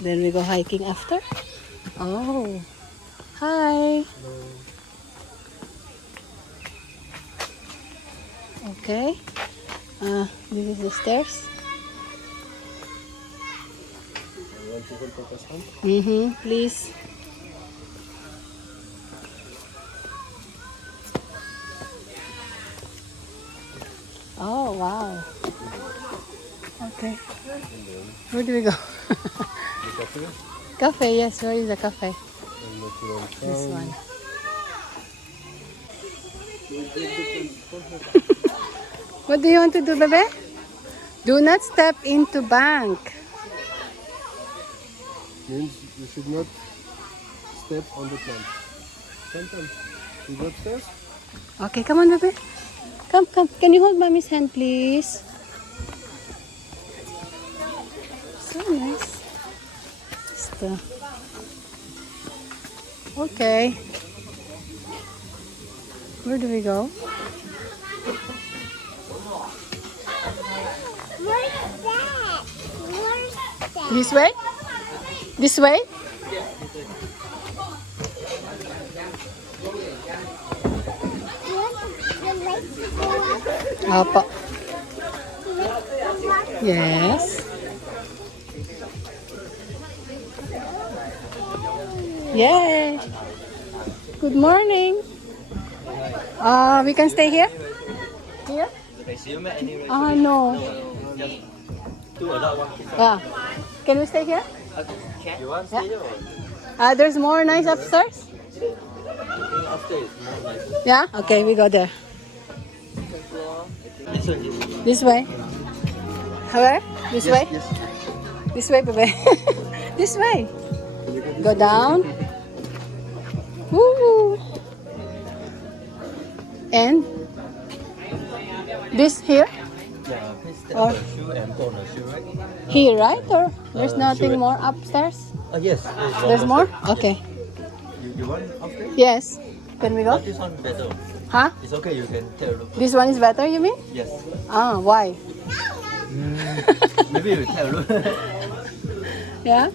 Then we go hiking after. Oh, hi. Okay. This is the stairs. You want to hold Papa's hand? Please. Oh, wow. Okay. And then Where do we go? the cafe. Cafe, yes. Where is the cafe? And natural This farm. one. What do you want to do, babe? Do not step into bank. Means you should not step on the plant. Come. You go upstairs? Okay, come on, baby. Come. Can you hold mommy's hand, please? So nice. Still. Okay. Where do we go? Where's that? Where's that? This way? This way? You want the lights to go up? Apa. The lights to go up? Yes. Yay! Good morning. We can stay here? Here? No. Just two adult, one kid. Yeah. Can we stay here? You want to stay here or There's more nice upstairs? you think after is more nicer? Yeah? Okay, we go there. Second floor. This one is. This way. Where? This way? Yes. This way, baby. This way. Go down. Woo! And this here? Yeah, please step Or- on the shoe and put on the shoe, right? Here, right? Or there's nothing sure. more upstairs? Yes. There's more? Okay. You want upstairs? Yes. Can we go? But this one better. Huh? It's okay, you can take a look. This one is better, you mean? Yes. Why? Maybe you take a look. Yeah?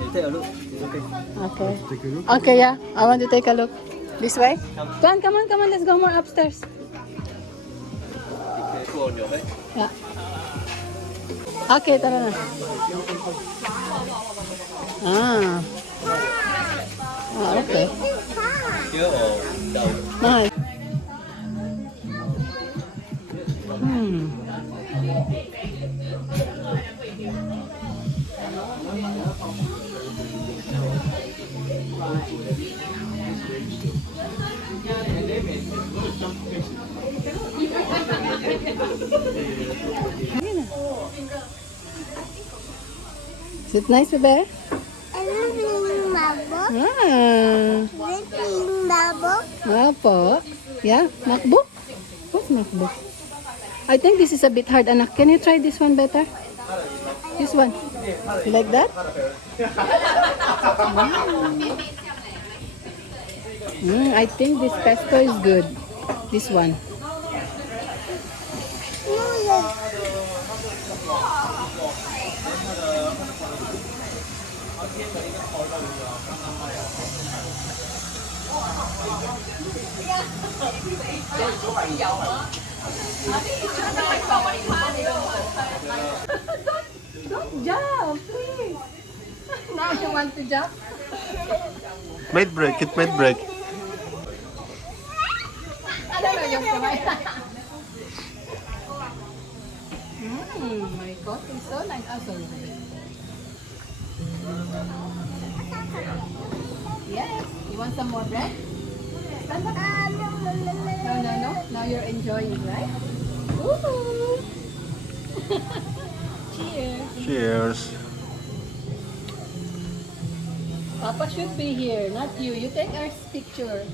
You take a look. It's okay. Okay. Okay, yeah. I want to take a look. This way? Come on. Let's go more upstairs. You can put on your head. Yeah. Okay, tara na. Ah. Ah, okay. Here or down? Mahal. Hmm. Is it nice, bebe? Ah. Apo. Yeah, MacBook. What's MacBook? I think this is a bit hard, anak. Can you try this one better? This one. You like that? I think this pesto is good. This one. Don't jump, please. Now you want to jump? Might break, it might break. My coffee is so nice. Also, yes. You want some more bread? Stand up. No. Now you're enjoying, right? Ooh. Cheers. Cheers. Papa should be here, not you. You take our picture.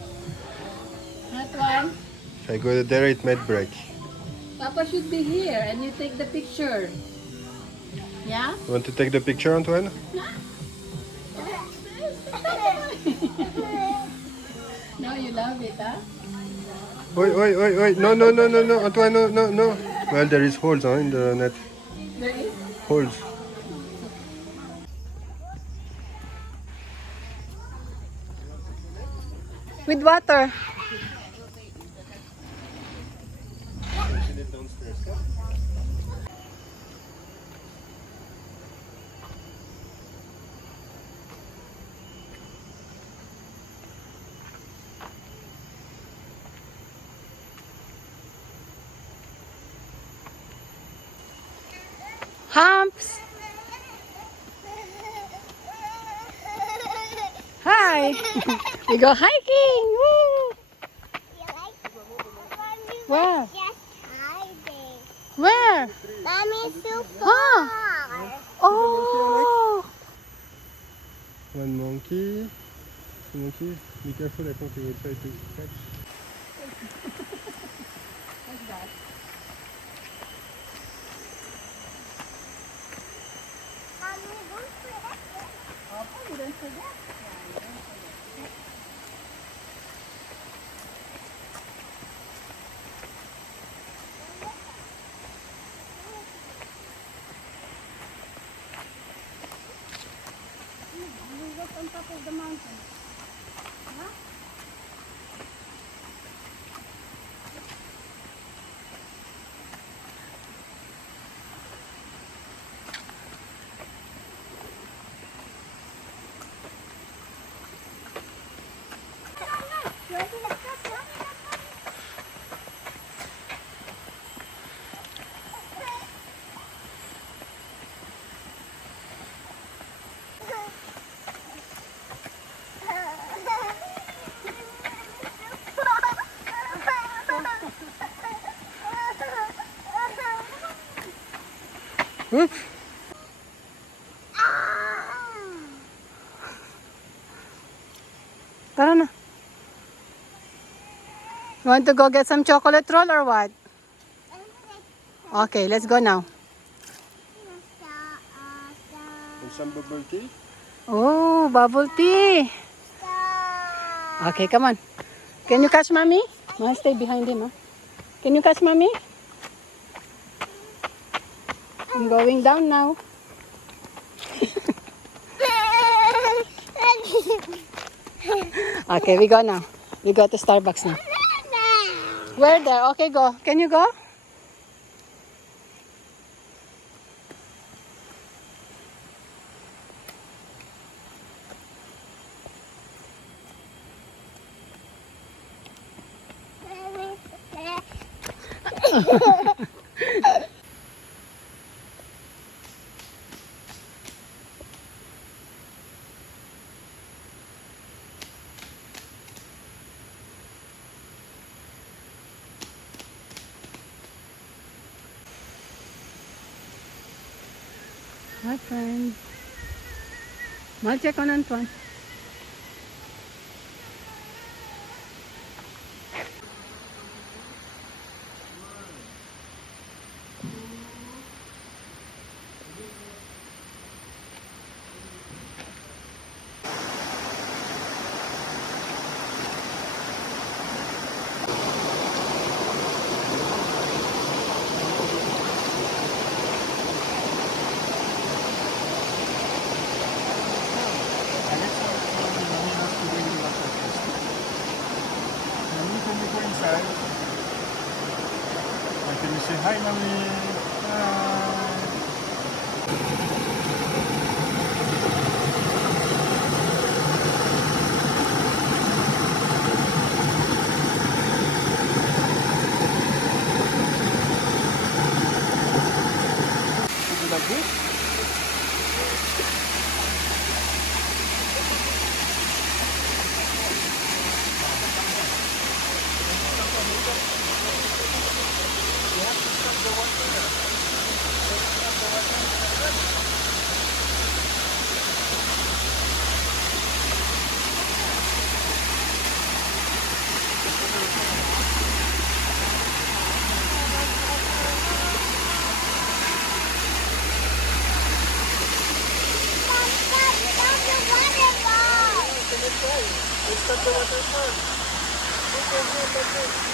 Not one. If I go there, it might break. Papa should be here and you take the picture. Yeah? You want to take the picture, Antoine? No, you love it, huh? Oi. No, Antoine, no. Well, there is holes in the net. There is. Holes. With water. Downstairs. Humps. Hi. We go hiking. Woo. Where? Where? Mommy's so Huh? far. Oh. One monkey. Monkey. Be careful, I think he will try to catch. Oops. Tara na. You want to go get some chocolate roll or what? Okay, let's go now. And some bubble tea. Oh, bubble tea. Okay, come on. Can you catch mommy? Ma, stay behind him, huh? Can you catch mommy? I'm going down now. Okay, we go now. We go to Starbucks now. Where there? Okay, go. Can you go? Happen. Malcha kanan pa. Can you say hi, mommy? Hi. Stop the waterfall. Let's start the waterfall. Okay, good.